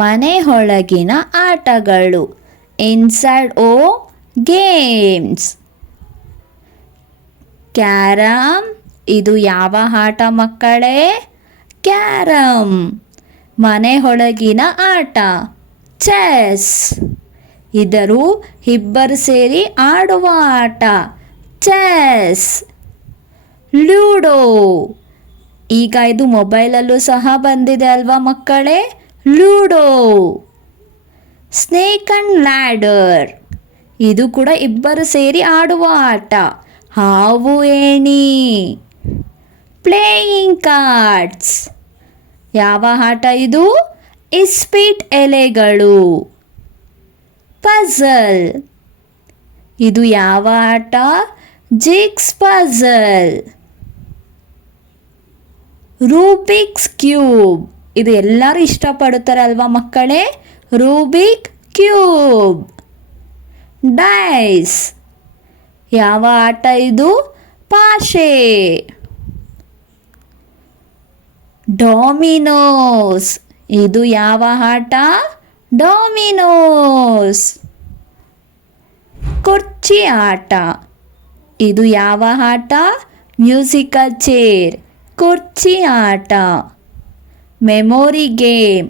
ಮನೆಯೊಳಗಿನ ಆಟಗಳು. ಇನ್ಸೈಡ್ ಓ games. Carrom, ಇದು ಯಾವ ಆಟ ಮಕ್ಕಳೇ? ಕ್ಯಾರಮ್. ಮನೆಯೊಳಗಿನ ಆಟ ಚೆಸ್. ಇದರು ಇಬ್ಬರು ಸೇರಿ ಆಡುವ ಆಟ ಚೆಸ್. ಲೂಡೋ, ಈಗ ಇದು ಮೊಬೈಲಲ್ಲೂ ಸಹ ಬಂದಿದೆ ಅಲ್ವಾ ಮಕ್ಕಳೇ? ಲೂಡೋ. ಸ್ನೇಕ್ ಅಂಡ್ ಲ್ಯಾಡರ್, ಇದು ಕೂಡ ಇಬ್ಬರು ಸೇರಿ ಆಡುವ ಆಟ ಹಾವು ಏಣಿ. ಪ್ಲೇಯಿಂಗ್ ಕಾರ್ಡ್ಸ್, ಯಾವ ಆಟ ಇದು? ಇಸ್ಪೀಟ್ ಎಲೆಗಳು. ಪಝಲ್, ಇದು ಯಾವ ಆಟ? Jigs puzzle. ರೂಬಿಕ್ಸ್ ಕ್ಯೂಬ್, ಇದು ಎಲ್ಲರೂ ಇಷ್ಟಪಡುತ್ತಾರಲ್ವಾ ಮಕ್ಕಳೇ? Rubik cube. ಡೈಸ್, ಯಾವ ಆಟ ಇದು? ಪಾಶೆ. ಡೊಮಿನೋಸ್, ಇದು ಯಾವ ಆಟ? ಡೊಮಿನೋಸ್. ಕುರ್ಚಿ ಆಟ, ಇದು ಯಾವ ಆಟ? ಮ್ಯೂಸಿಕಲ್ ಚೇರ್, ಕುರ್ಚಿ ಆಟ. ಮೆಮೊರಿ ಗೇಮ್,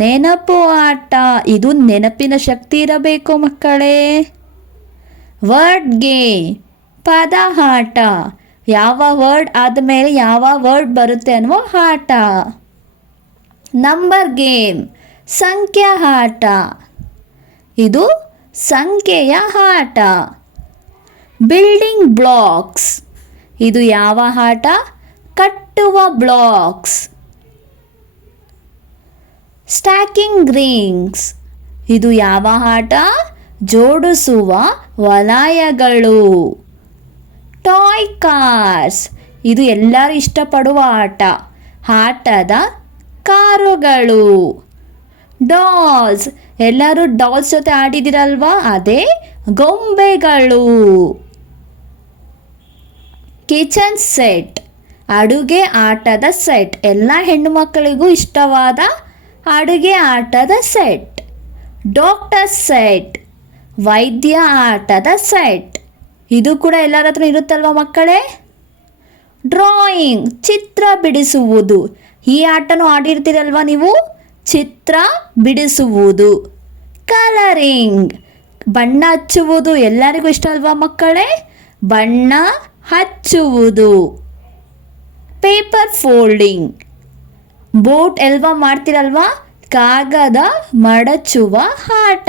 ನೆನಪು ಆಟ, ಇದು ನೆನಪಿನ ಶಕ್ತಿ ಇರಬೇಕು ಮಕ್ಕಳೇ. ವರ್ಡ್ ಗೇಮ್, ಪದ ಆಟ, ಯಾವ ವರ್ಡ್ ಆದಮೇಲೆ ಯಾವ ವರ್ಡ್ ಬರುತ್ತೆ ಅನ್ನುವ ಆಟ. ನಂಬರ್ ಗೇಮ್, ಸಂಖ್ಯಾ ಆಟ, ಇದು ಸಂಖ್ಯೆಯ ಆಟ. ಬಿಲ್ಡಿಂಗ್ ಬ್ಲಾಕ್ಸ್, ಇದು ಯಾವ ಆಟ? ಕಟ್ಟುವ ಬ್ಲಾಕ್ಸ್. ಸ್ಟ್ಯಾಕಿಂಗ್ ರಿಂಗ್ಸ್, ಇದು ಯಾವ ಆಟ? ಜೋಡಿಸುವ ವಲಯಗಳು. ಟಾಯ್ ಕಾರ್ಸ್, ಇದು ಎಲ್ಲರೂ ಇಷ್ಟಪಡುವ ಆಟ, ಆಟದ ಕಾರುಗಳು. ಡಾಲ್ಸ್, ಎಲ್ಲರೂ ಡಾಲ್ಸ್ ಜೊತೆ ಆಡಿದಿರಲ್ವಾ? ಅದೇ ಗೊಂಬೆಗಳು. ಕಿಚನ್ ಸೆಟ್, ಅಡುಗೆ ಆಟದ ಸೆಟ್, ಎಲ್ಲ ಹೆಣ್ಣು ಮಕ್ಕಳಿಗೂ ಇಷ್ಟವಾದ ಅಡುಗೆ ಆಟದ ಸೆಟ್. ಡಾಕ್ಟರ್ ಸೆಟ್, ವೈದ್ಯ ಆಟದ ಸೆಟ್, ಇದು ಕೂಡ ಎಲ್ಲರ ಹತ್ರ ಇರುತ್ತಲ್ವ ಮಕ್ಕಳೇ? ಡ್ರಾಯಿಂಗ್, ಚಿತ್ರ ಬಿಡಿಸುವುದು, ಈ ಆಟನೂ ಆಡಿರ್ತೀರಲ್ವ ನೀವು? ಚಿತ್ರ ಬಿಡಿಸುವುದು. ಕಲರಿಂಗ್, ಬಣ್ಣ ಹಚ್ಚುವುದು, ಎಲ್ಲರಿಗೂ ಇಷ್ಟ ಅಲ್ವಾ ಮಕ್ಕಳೇ? ಬಣ್ಣ ಹಚ್ಚುವುದು. ಪೇಪರ್ ಫೋಲ್ಡಿಂಗ್, ಬೋಟ್ ಎಲ್ವಾ ಮಾಡ್ತಿರಲ್ವಾ? ಕಾಗದ ಮಡಚುವ ಆಟ.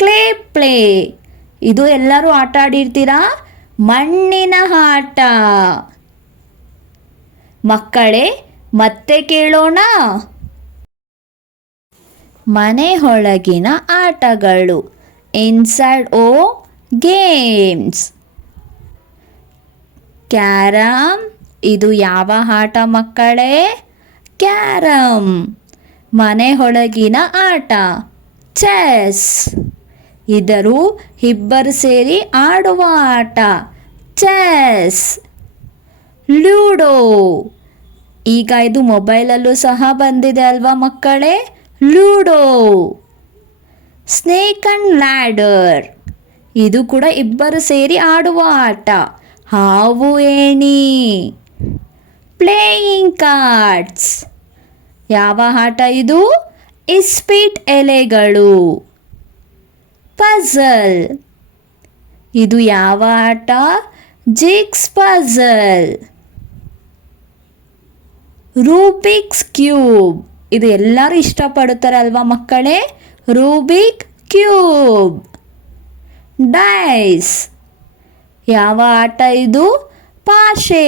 ಕ್ಲೇ ಪ್ಲೇ, ಇದು ಎಲ್ಲರೂ ಆಟ ಆಡಿರ್ತೀರಾ? ಮಣ್ಣಿನ ಆಟ. ಮಕ್ಕಳೇ, ಮತ್ತೆ ಕೇಳೋಣ. ಮನೆಯೊಳಗಿನ ಆಟಗಳು. ಇನ್ಸೈಡ್ ಓ ಗೇಮ್ಸ್. ಕ್ಯಾರಮ್, ಇದು ಯಾವ ಆಟ ಮಕ್ಕಳೇ? ಕ್ಯಾರಮ್. ಮನೆಯೊಳಗಿನ ಆಟ ಚೆಸ್. ಇದರು ಇಬ್ಬರು ಸೇರಿ ಆಡುವ ಆಟ ಚೆಸ್. ಲೂಡೋ, ಈಗ ಇದು ಮೊಬೈಲಲ್ಲೂ ಸಹ ಬಂದಿದೆ ಅಲ್ವಾ ಮಕ್ಕಳೇ? ಲೂಡೋ. ಸ್ನೇಕ್ ಅಂಡ್ ಲ್ಯಾಡರ್, ಇದು ಕೂಡ ಇಬ್ಬರು ಸೇರಿ ಆಡುವ ಆಟ ಹಾವು ಏಣಿ. ಪ್ಲೇಯಿಂಗ್ ಕಾರ್ಡ್ಸ್, ಯಾವ ಆಟ ಇದು? ಇಸ್ಪೀಟ್ ಎಲೆಗಳು. ಪಝಲ್, ಇದು ಯಾವ ಆಟ? Jigs puzzle. ರೂಬಿಕ್ಸ್ ಕ್ಯೂಬ್, ಇದು ಎಲ್ಲರೂ ಇಷ್ಟಪಡುತ್ತಾರಲ್ವಾ ಮಕ್ಕಳೇ? Rubik cube. ಡೈಸ್, ಯಾವ ಆಟ ಇದು? ಪಾಶೆ.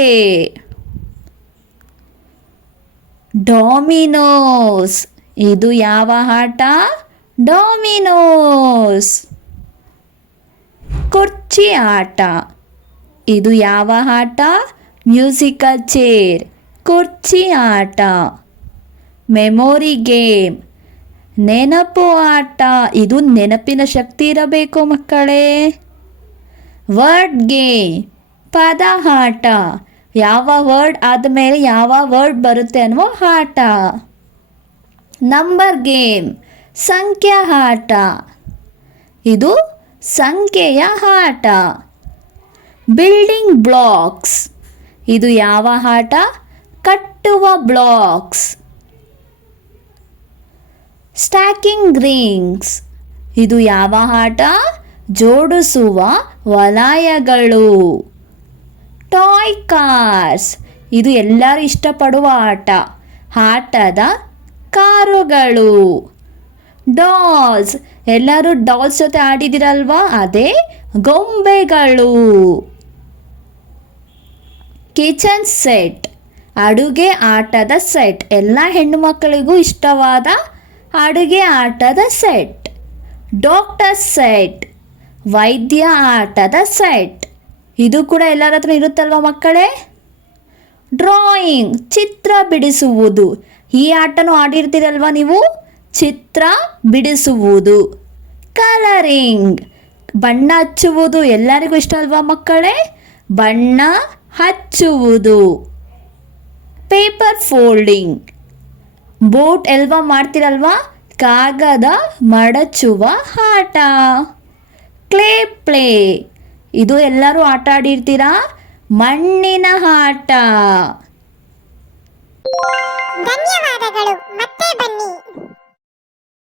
ಡೊಮಿನೋಸ್, ಇದು ಯಾವ ಆಟ? ಡೊಮಿನೋಸ್. ಕುರ್ಚಿ ಆಟ, ಇದು ಯಾವ ಆಟ? ಮ್ಯೂಸಿಕಲ್ ಚೇರ್, ಕುರ್ಚಿ ಆಟ. ಮೆಮೊರಿ ಗೇಮ್, ನೆನಪು ಆಟ, ಇದು ನೆನಪಿನ ಶಕ್ತಿ ಇರಬೇಕು ಮಕ್ಕಳೇ. ವರ್ಡ್ ಗೇಮ್, ಪದ ಆಟ, ಯಾವ ವರ್ಡ್ ಆದಮೇಲೆ ಯಾವ ವರ್ಡ್ ಬರುತ್ತೆ ಅನ್ನುವ ಆಟ. ನಂಬರ್ ಗೇಮ್ ಸಂಖ್ಯಾ ಆಟ. ಇದು ಸಂಖ್ಯೆಯ ಆಟ. Building blocks. ಇದು ಯಾವ ಆಟ? ಕಟ್ಟುವ ಬ್ಲಾಕ್ಸ್. Stacking rings. ಇದು ಯಾವ ಆಟ? ಜೋಡಿಸುವ ವಲಯಗಳು. Toy cars. ಇದು ಎಲ್ಲರೂ ಇಷ್ಟಪಡುವ ಆಟ. ಆಟದ ಕಾರುಗಳು. ಡಾಲ್ಸ್. ಎಲ್ಲರೂ ಡಾಲ್ಸ್ ಜೊತೆ ಆಡಿದಿರಲ್ವಾ? ಅದೇ ಗೊಂಬೆಗಳು. Kitchen set. ಅಡುಗೆ ಆಟದ ಸೆಟ್. ಎಲ್ಲ ಹೆಣ್ಣು ಮಕ್ಕಳಿಗೂ ಇಷ್ಟವಾದ ಅಡುಗೆ ಆಟದ ಸೆಟ್. Doctor set. ವೈದ್ಯ ಆಟದ ಸೆಟ್. ಇದು ಕೂಡ ಎಲ್ಲರ ಹತ್ರ ಇರುತ್ತಲ್ವ ಮಕ್ಕಳೇ? ಡ್ರಾಯಿಂಗ್ ಚಿತ್ರ ಬಿಡಿಸುವುದು. ಈ ಆಟನೂ ಆಡಿರ್ತೀರಲ್ವ ನೀವು? ಚಿತ್ರ ಬಿಡಿಸುವುದು. ಕಲರಿಂಗ್ ಬಣ್ಣ ಹಚ್ಚುವುದು. ಎಲ್ಲರಿಗೂ ಇಷ್ಟ ಅಲ್ವಾ ಮಕ್ಕಳೇ? ಬಣ್ಣ ಹಚ್ಚುವುದು. ಪೇಪರ್ ಫೋಲ್ಡಿಂಗ್ ಬೋಟ್ ಎಲ್ವಾ ಮಾಡ್ತಿರಲ್ವಾ? ಕಾಗದ ಮಡಚುವ ಆಟ. Clay play. ಇದು ಎಲ್ಲರೂ ಆಟ ಆಡಿರ್ತೀರಾ? ಮಣ್ಣಿನ ಆಟ. ಧನ್ಯವಾದಗಳು. ಮತ್ತೆ ಬನ್ನಿ.